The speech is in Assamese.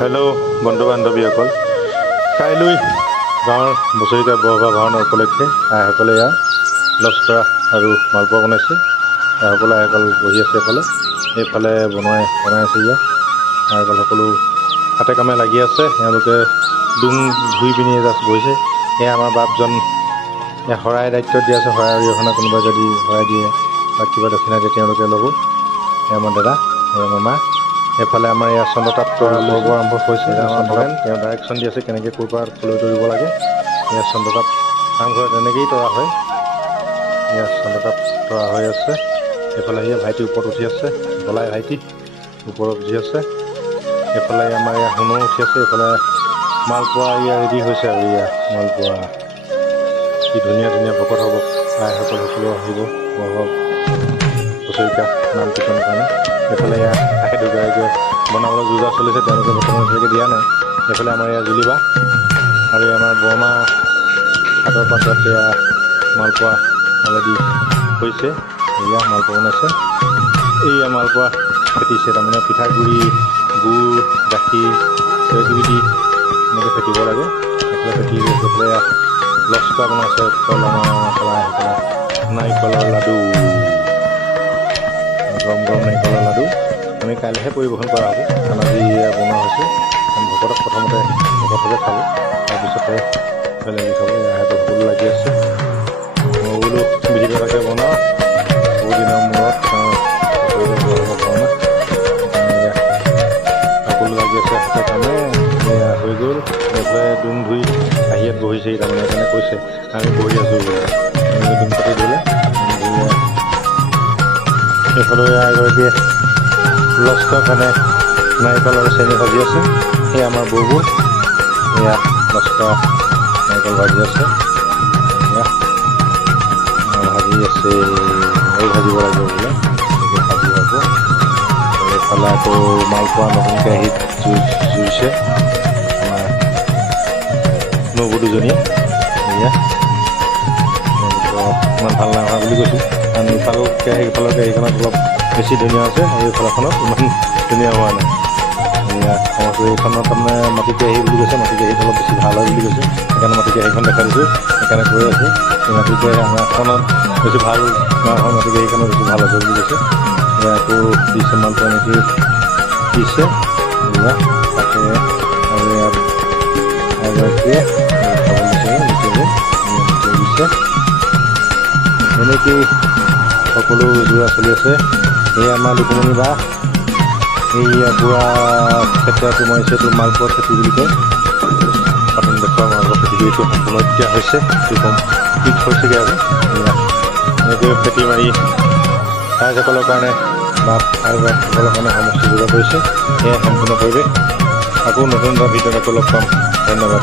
হেল্ল' বন্ধু বান্ধৱীসকল, কাইলৈ গাঁৱৰ বছৰেকীয়া বৰসভা ভাওনা উপলক্ষে আইসকলে ইয়াৰ লস্কৰা আৰু মালপোৱা বনাইছে। আইসকলে বহি আছে এইফালে বনাই আছে। আইসকল সকলো হাতে কামে লাগি আছে। তেওঁলোকে ডুং ধুই পিনি জাষ্ট বহিছে। এয়া আমাৰ বাপজন শৰাই দায়িত্ব দিয়া আছে। শৰাই অৰিহণা কোনোবাই যদি শৰাই দিয়ে বা কিবা দক্ষিণা দিয়ে তেওঁলোকে ল'ব। এয়া আমাৰ দাদা, এয়া মামা। এইফালে আমাৰ ইয়াৰ চন্দ্ৰতাপ পৰ্ব আৰম্ভ হৈছে। আমাৰ ভগৱান তেওঁ ডাইৰেকশ্যন দি আছে কেনেকৈ ক'ৰ পৰা ফুলৰি তৰিব লাগে। ইয়াৰ চন্দ্ৰতাপ নামঘৰত তেনেকৈয়ে তৰা হয়। ইয়াৰ চন্দ্ৰতাপ তৰা হৈ আছে। এইফালে সেয়া ভাইটি ওপৰত উঠি আছে, বলাই ভাইটি ওপৰত উঠি আছে। এইফালে আমাৰ ইয়াৰ সোণো উঠি আছে। এইফালে মালপোৱা ৰেডি হৈছে আৰু মালপোৱা কি ধুনীয়া ধুনীয়া ভকত হ'ব। আইসকল সকলো আহিব বছৰেকীয়া নাম কীৰ্তনৰ কাৰণে। এইফালে আশে দুগৰাকীয়ে বনাবলৈ যোজা চলিছে, তেওঁলোকে বৰ্তমান এতিয়ালৈকে দিয়া নাই। এইফালে আমাৰ জুলিবা আৰু আমাৰ বৰমা হাতৰ পাছত মালপোৱা অলৰেডি হৈছে। মালপোৱা বনাইছে। মালপোৱা ফেটিছে, তাৰমানে পিঠাগুড়ি, গুড়, গাখীৰ কিবাকিবি দি এনেকৈ ফেটিব লাগে। এইফালে ফেটি এইফালে লস্কৰা বনাইছে। নাৰিকলৰ লাডু, গৰম গৰম নাৰিকলৰ লাডু আমি কাইলৈহে পৰিৱেশন কৰা হ'ব। কাৰণ আজি বনোৱা হৈছে। ভকতক প্ৰথমতে ভকতভাৱে খাব, তাৰপিছতে বেলেগে খাব। সকলো লাগি আছে। মই বোলো বিধিগতাকৈ বনাওঁ, বহুদিনৰ মূৰত ভাওনা সকলো লাগি আছে হাতে কামে। হৈ গ'ল। এইফালে ডুং ধুই আহি ইয়াত বহিছেহি, তাৰমানে সেইকাৰণে কৈছে আমি বহি আছোঁ বুলি। ডুং পাতি দিলে। এইফালে এগৰাকীয়ে লস্কৰৰ কাৰণে নাৰিকল আৰু চেনি ভাজি আছে। সেয়া আমাৰ বৌবোৰ। এয়া লস্কৰা নাৰিকল ভাজি আছে। ভাজি আছে আৰু ভাজিব লাগিব বোলে, ভাজি হ'ব। এইফালে আকৌ মালপোৱা নতুনকৈ আহি জুইছে আমাৰ নবৌ দুজনীয়ে। ইমান ভাল নাই হোৱা বুলি কৈছোঁ, কাৰণ ইফালৰ কেৰাহীখনত অলপ বেছি ধুনীয়া আছে আৰু এইফালখনত ইমান ধুনীয়া হোৱা নাই। এইখনত তাৰমানে মাটি কেৰাহী বুলি কৈছে, মাটি কেৰাহীত অলপ বেছি ভাল হয় বুলি কৈছে। সেইকাৰণে মাটি কেৰাহীখন দেখাই দিছোঁ। সেইকাৰণে কৈ আছোঁ মাটি কেৰাহী আমাৰখনত বেছি ভাল নহয়, মাটি কেৰাহীখনত বেছি ভাল আছে বুলি কৈছে। আকৌ দিছে মালপোৱা এনেকৈ দিছে। তাকে আৰু এগৰাকীয়ে দিছে। এনেকেই সকলো যোৰা চলি আছে। আমাৰ লুকুমণি বা বুঢ়া খেতিটো মাৰিছে। এইটো মালপোৱা খেতি বুলি কয়। প্ৰথম দেখুওৱা মালপোৱা খেতি এইটো সম্পূৰ্ণ এতিয়া হৈছে, এইটো কমপ্লিট হৈছেগৈ। আৰু এনেকৈ খেতি মাৰি ৰাইজসকলৰ কাৰণে বাপ আৰু বাপসকলৰ কাৰণে সমষ্টি যোগাৰ কৰিছে। সেয়াই সম্পূৰ্ণ পৰিৱেশ। আকৌ নতুন এটা ভিডিঅ'ত আকৌ লগ পাম। ধন্যবাদ।